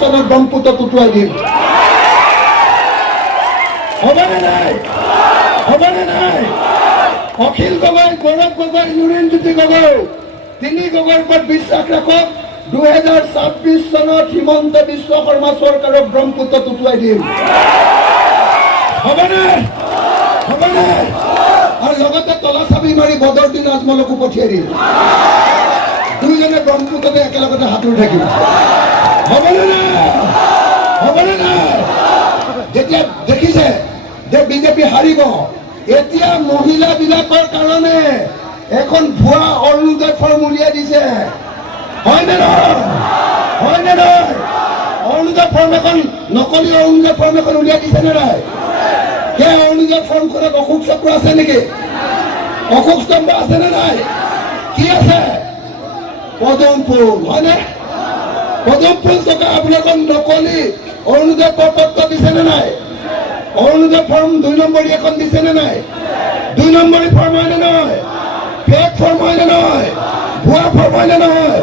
চনত ব্ৰহ্মপুত্ৰত উটুৱাই দিম। হ'বনে নাই? হ'বনে নাই? অখিল গগৈ, গৌৰৱ গগৈ, লুৰিণজ্যোতি গগৈ, তিনি গগৈৰ ওপৰত বিশ্বাস ৰাখক। 2026 চনত হিমন্ত বিশ্ব শৰ্মা চৰকাৰক ব্ৰহ্মপুত্ৰত উটুৱাই দিম। হ'বনে? হ'বনে? আৰু লগতে তলা চাবি মাৰি বদৰুদ্দিন আজমলকো পঠিয়াই দিম। দুইজনে ব্ৰহ্মপুত্ৰতে একেলগতে সাঁতুৰি থাকিব। হ'বনে নাই? হ'বনে নাই? যেতিয়া দেখিছে যে বিজেপি হাৰিব, এতিয়া মহিলাবিলাকৰ কাৰণে এখন ভুৱা অৰুণোদয় ফৰ্ম উলিয়াই দিছে। হয়নে নহয়? হয়নে নহয়? অৰুণোদয় ফৰ্ম এখন, নকলি অৰুণোদয় ফৰ্ম এখন উলিয়াই দিছে নে নাই? সেই অৰুণোদয় ফৰ্মখনত অশোক চক্ৰ আছে নেকি? অশোক স্তম্ভ আছে নে নাই? কি আছে? পদুম ফুল, হয়নে? পদুম ফুল থকা আপোনালোকৰ নকলি অৰুণোদয় পত্ৰ দিছে নে নাই? অৰুণোদয় ফৰ্ম 2 নম্বৰী এখন দিছে নে নাই? 2 নম্বৰী ফৰ্ম হয়নে নহয়? ফেক ফৰ্ম হয়নে নহয়? ভুৱা ফৰ্ম হয়নে নহয়?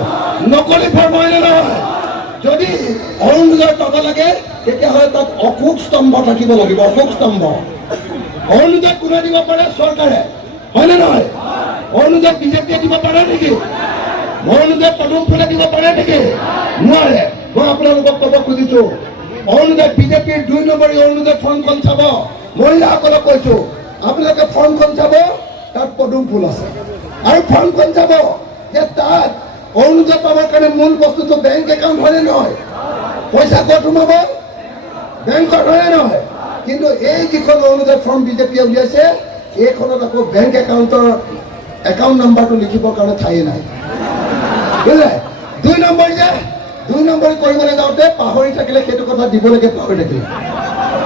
নকলি ফৰ্ম হয়নে নহয়? যদি অৰুণোদয় পাব লাগে তেতিয়াহ'লে তাত অশোক স্তম্ভ থাকিব লাগিব। অশোক স্তম্ভ। অৰুণোদয় কোনে দিব পাৰে? চৰকাৰে। হয়নে নহয়? অৰুণোদয় বিজেপিয়ে দিব পাৰে নেকি? অৰুণোদয় পদুম ফুলে দিব পাৰে নেকি? নোৱাৰে। মই আপোনালোকক ক'ব খুজিছো, অৰুণোদয় বিজেপিৰ 2 নম্বৰী অৰুণোদয় ফৰ্মখন চাব। মহিলাসকলক কৈছো, আপোনালোকে ফৰ্মখন চাব, তাত পদুম ফুল আছে। আৰু ফৰ্মখন চাব যে তাত অৰুণোদয় পাবৰ কাৰণে মূল বস্তুটো বেংক একাউণ্ট হয়নে নহয়? পইচা ক'ত সোমাব? বেংকত হয়নে নহয়? কিন্তু এই যিখন অৰুণোদয় ফৰ্ম বিজেপিয়ে উলিয়াইছে, এইখনত আকৌ বেংক একাউণ্টৰ একাউণ্ট নাম্বাৰটো লিখিবৰ কাৰণে ঠাই নাই। বুজিলে? 2 নম্বৰ যে 2 নম্বৰ কৰিবলৈ যাওঁতে পাহৰি থাকিলে, সেইটো কথা দিবলৈকে পাহৰি থাকিলে।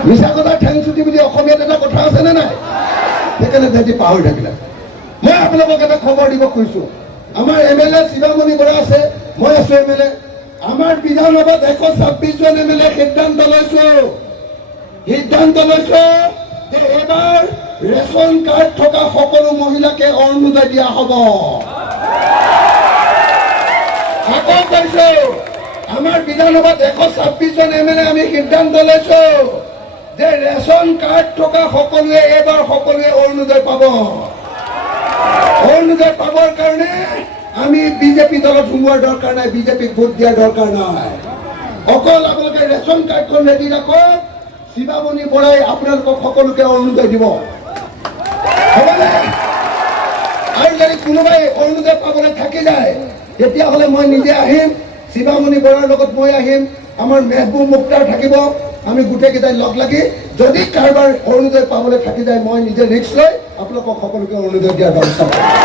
মিছা কথা ঠেং চুটি বুলি অসমীয়াত এটা কথা আছে নে নাই? সেইকাৰণে সিহঁতি পাহৰি থাকিলে। মই আপোনালোকক এটা খবৰ দিব খুজিছো। আমাৰ MLA শিৱামণি বৰা আছে, মই আছো MLA। আমাৰ বিধানসভাত 126 জন MLA সিদ্ধান্ত লৈছো যে এইবাৰ ৰেচন কাৰ্ড থকা সকলো মহিলাকে অৰুণোদয় দিয়া হ'ব। আকৌ কৈছো, আমাৰ বিধানসভাত 126 জন MLA আমি সিদ্ধান্ত লৈছো যে ৰেচন কাৰ্ড থকা সকলোৱে এইবাৰ সকলোৱে অৰুণোদয় পাব। অৰুণোদয় পাবৰ কাৰণে আমি বিজেপি দলত সোমোৱাৰ দৰকাৰ নাই, বিজেপিক ভোট দিয়াৰ দৰকাৰ নাই। অকল আপোনালোকে ৰেচন কাৰ্ডখন ৰেডি ৰাখক। শিৱামণি বৰাই আপোনালোকক সকলোকে অৰুণোদয় দিব। হ'বনে? আৰু যদি কোনোবাই অৰুণোদয় পাবলৈ থাকি যায়, তেতিয়াহ'লে মই নিজে আহিম, শিৱামণি বৰাৰ লগত মই আহিম, আমাৰ মেহবুব মুক্তাৰ থাকিব, আমি গোটেইকেইটাই লগ লাগি যদি কাৰোবাৰ অৰুণোদয় পাবলৈ থাকি যায়, মই নিজে ৰিস্ক লৈ আপোনালোকক সকলোকে অৰুণোদয় দিয়াৰ ব্যৱস্থা কৰিম।